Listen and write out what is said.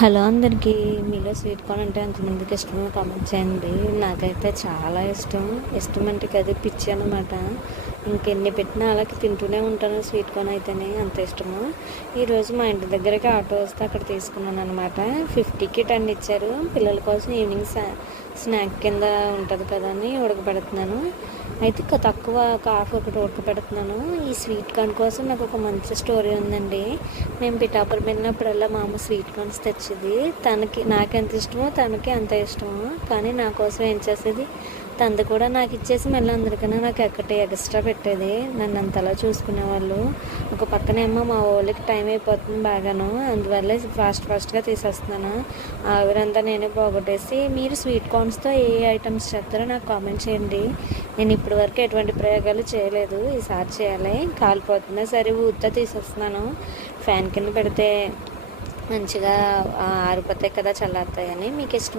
Hello అందరికీ. మీలో sweet corn అంటే ఎంతమందికి ఇష్టమో కామెంట్ చేయండి. నాకైతే చాలా ఇష్టం. ఇష్టం అంటే అది పిచ్చి అనమాట. ఇంకెన్ని పెట్టినా అలాగే తింటూనే ఉంటాను. స్వీట్ కార్న్ అయితేనే అంత ఇష్టము. ఈరోజు మా ఇంటి దగ్గరికి ఆటో వస్తే అక్కడ తీసుకున్నాను అనమాట. 50కి 10 ఇచ్చారు. పిల్లల కోసం ఈవినింగ్ స్నాక్ కింద ఉంటుంది కదా అని ఉడకబెడుతున్నాను. అయితే తక్కువ ఒక హాఫ్ ఒకటి ఉడకబెడుతున్నాను. ఈ స్వీట్ కార్న్ కోసం నాకు ఒక మంచి స్టోరీ ఉందండి. మేము పిఠాపురం వెళ్ళినప్పుడల్లా మా అమ్మ స్వీట్ కార్న్స్ తెచ్చేది. నాకు ఎంత ఇష్టమో తనకి అంత ఇష్టము. కానీ నా కోసం ఏం చేసేది, తనది కూడా నాకు ఇచ్చేసి మళ్ళీ అందరికన్నా నాకు ఒకటి ఎక్స్ట్రా పెట్టేది. నన్ను అంతలా చూసుకునేవాళ్ళు. ఒక పక్కనేమో మా వాళ్ళకి టైం అయిపోతుంది బాగాను, అందువల్ల ఫాస్ట్గా తీసేస్తున్నాను. ఆవిరంతా నేనే పోగొట్టేసి. మీరు స్వీట్ కార్న్స్తో ఏ ఐటమ్స్ చేస్తారో నాకు కామెంట్ చేయండి. నేను ఇప్పటి వరకు ఎటువంటి ప్రయోగాలు చేయలేదు. ఈసారి చేయాలి. కాలిపోతున్నా సరే ఊరితో తీసేస్తున్నాను. ఫ్యాన్ కింద పెడితే మంచిగా ఆరిపోతాయి కదా, చల్లారుతాయని. మీకు ఇష్టం